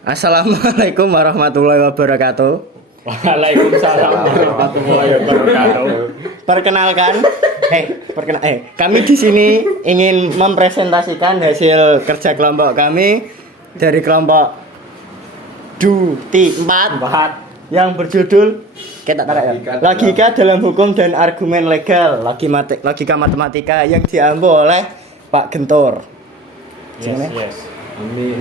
Assalamualaikum warahmatullahi wabarakatuh. Waalaikumsalam warahmatullahi wabarakatuh. Perkenalkan, kami di sini ingin mempresentasikan hasil kerja kelompok kami dari kelompok Duti 4 yang berjudul Logika dalam Hukum dan Argumen Legal, Logika Matematika yang diambil oleh Pak Gentur. Yes. Amin.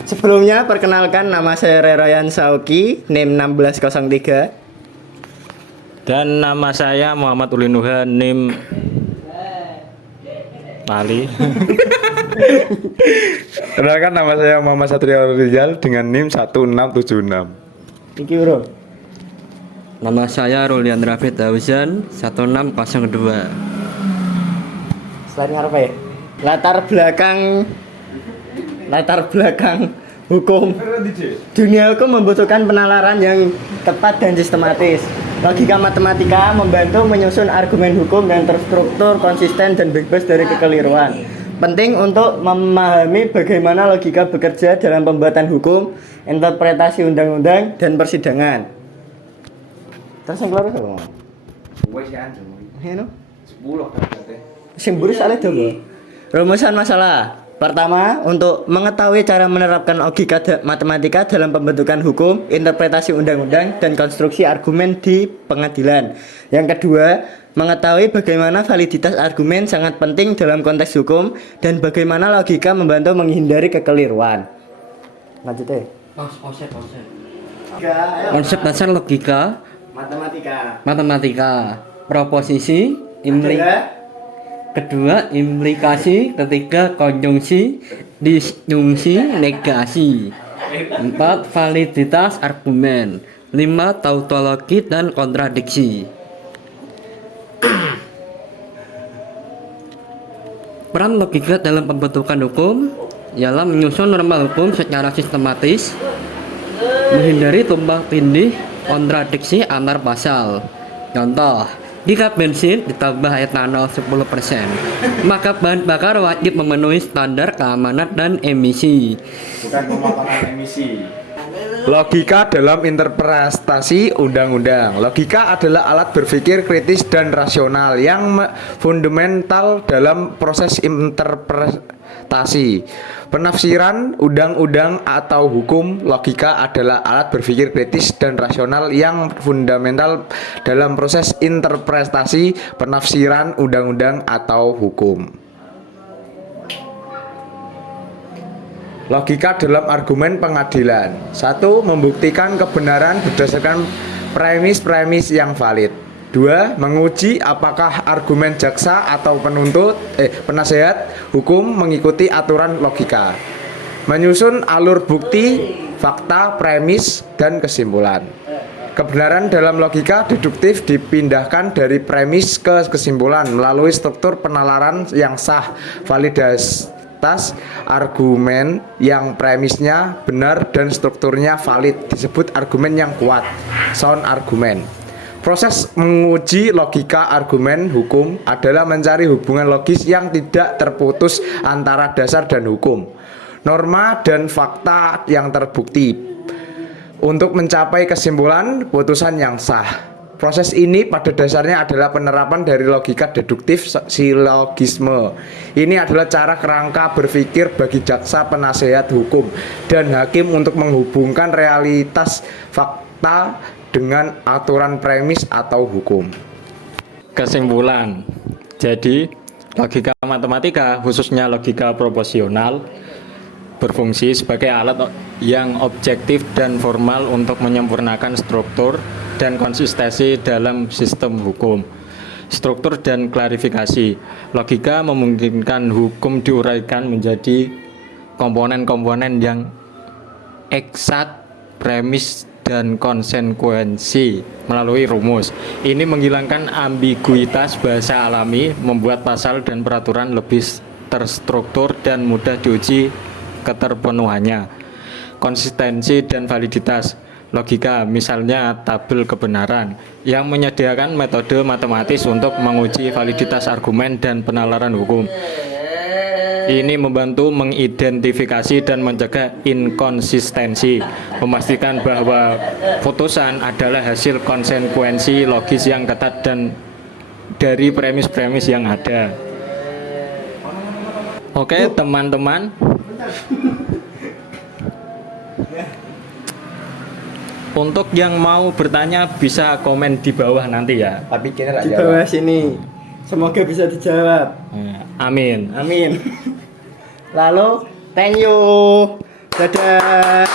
Sebelumnya perkenalkan, nama saya Reroyan Sauki, NIM 1603. Dan nama saya Muhammad Ulinuha, NIM Mali. Kenalkan, nama saya Muhammad Satria Rizal dengan NIM 1676. Iki bro. Nama saya Rulian Rafid Dauzan 1602. Selain apa ya? Latar belakang hukum. Dunia hukum membutuhkan penalaran yang tepat dan sistematis. Logika matematika membantu menyusun argumen hukum yang terstruktur, konsisten, dan bebas dari kekeliruan. Penting untuk memahami bagaimana logika bekerja dalam pembuatan hukum, interpretasi undang-undang, dan persidangan. Terus yang keluar apa? Wes kan cuma Ini 10 kan. sing mburi saleh dong. Rumusan masalah. Pertama, untuk mengetahui cara menerapkan logika matematika dalam pembentukan hukum, interpretasi undang-undang, dan konstruksi argumen di pengadilan. Yang kedua, mengetahui bagaimana validitas argumen sangat penting dalam konteks hukum dan bagaimana logika membantu menghindari kekeliruan. Lanjutnya. Konsep dasar logika matematika, proposisi, kedua implikasi, ketiga konjungsi, disjungsi, negasi, 4 validitas argumen, 5 tautologi dan kontradiksi. Peran logika dalam pembentukan hukum ialah menyusun norma hukum secara sistematis, menghindari tumpang tindih kontradiksi antar pasal. Contoh, jika bensin ditambah etanol 10%, maka bahan bakar wajib memenuhi standar keamanan dan emisi. Bukan pemotongan emisi. Logika dalam interpretasi undang-undang. Logika adalah alat berpikir kritis dan rasional yang fundamental dalam proses interpretasi. Penafsiran undang-undang atau hukum. Logika adalah alat berpikir kritis dan rasional yang fundamental dalam proses interpretasi, penafsiran undang-undang atau hukum. Logika dalam argumen pengadilan. 1. Membuktikan kebenaran berdasarkan premis-premis yang valid. 2. Menguji apakah argumen jaksa atau penasehat hukum mengikuti aturan logika. Menyusun alur bukti, fakta, premis, dan kesimpulan. Kebenaran dalam logika deduktif dipindahkan dari premis ke kesimpulan melalui struktur penalaran yang sah, validitas argumen yang premisnya benar dan strukturnya valid disebut argumen yang kuat, sound argumen. Proses menguji logika argumen hukum adalah mencari hubungan logis yang tidak terputus antara dasar dan hukum, norma dan fakta yang terbukti untuk mencapai kesimpulan putusan yang sah. Proses ini pada dasarnya adalah penerapan dari logika deduktif silogisme. Ini adalah cara kerangka berpikir bagi jaksa, penasehat hukum, dan hakim untuk menghubungkan realitas fakta dengan aturan premis atau hukum. Kesimpulan. Jadi, logika matematika, khususnya logika proporsional, berfungsi sebagai alat yang objektif dan formal untuk menyempurnakan struktur dan konsistensi dalam sistem hukum. Struktur dan klarifikasi. Logika memungkinkan hukum diuraikan menjadi komponen-komponen yang eksakt, premis, dan konsekuensi melalui rumus. Ini menghilangkan ambiguitas bahasa alami, membuat pasal dan peraturan lebih terstruktur dan mudah diuji keterpenuhannya. Konsistensi dan validitas. Logika, misalnya tabel kebenaran, yang menyediakan metode matematis untuk menguji validitas argumen dan penalaran hukum. Ini membantu mengidentifikasi dan mencegah inkonsistensi, memastikan bahwa putusan adalah hasil konsekuensi logis yang ketat dan dari premis-premis yang ada. Oke, teman-teman. Untuk yang mau bertanya bisa komen di bawah nanti ya. Tapi kini Di bawah sini. Semoga bisa dijawab. Amin. Amin. Lalu, thank you. Dadah.